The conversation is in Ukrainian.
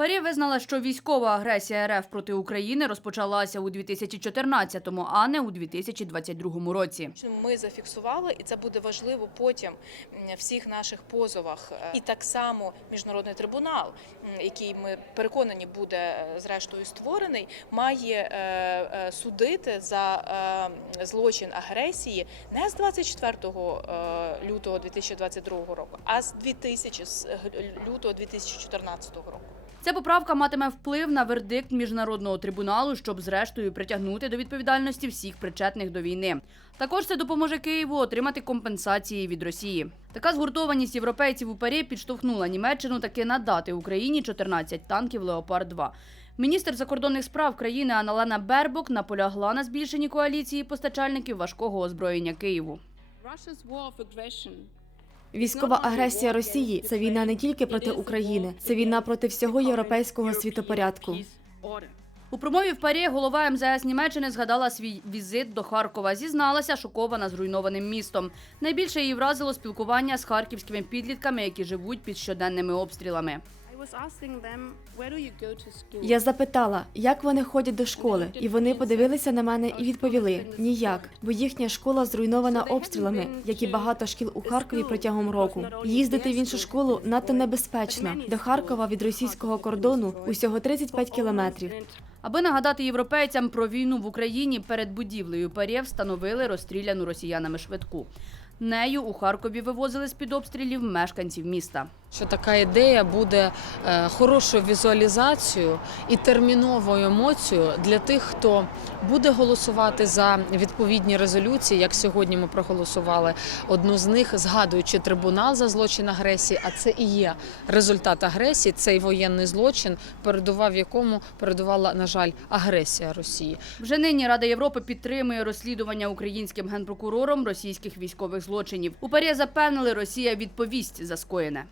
Парі визнала, що військова агресія РФ проти України розпочалася у 2014-му, а не у 2022 році. Ми зафіксували, і це буде важливо потім всіх наших позовах. Е, І так само міжнародний трибунал, який ми переконані буде е, зрештою створений, має е, судити за злочин агресії не з 24 е, лютого 2022 року, а з 2000 з лютого 2014 року. Ця поправка матиме вплив на вердикт міжнародного трибуналу, щоб зрештою притягнути до відповідальності всіх причетних до війни. Також це допоможе Києву отримати компенсації від Росії. Така згуртованість європейців у парі підштовхнула Німеччину таки надати Україні 14 танків Леопард 2 Міністр закордонних справ країни Аналена Бербок наполягла на збільшенні коаліції постачальників важкого озброєння Києву. Військова агресія Росії це війна не тільки проти України, це війна проти всього європейського світопорядку. У промові в парі голова МЗС Німеччини згадала свій візит до Харкова. Зізналася, шокована зруйнованим містом. Найбільше її вразило спілкування з харківськими підлітками, які живуть під щоденними обстрілами. Я запитала, як вони ходять до школи, і вони подивилися на мене і відповіли ніяк, бо їхня школа зруйнована обстрілами, як і багато шкіл у Харкові протягом року. Їздити в іншу школу надто небезпечно. До Харкова від російського кордону усього 35 кілометрів. Аби нагадати європейцям про війну в Україні, перед будівлею парі встановили розстріляну росіянами швидку. Нею у Харкові вивозили з під обстрілів мешканців міста. що така ідея буде е, хорошою візуалізацією і терміновою емоцією для тих, хто буде голосувати за відповідні резолюції. Як сьогодні ми проголосували одну з них, згадуючи трибунал за злочин агресії. А це і є результат агресії, цей воєнний злочин, передував якому передувала, на жаль, агресія Росії. Вже нині Рада Європи підтримує розслідування українським генпрокурором російських військових злочинів. У парі запевнили, Росія відповість за скоєне.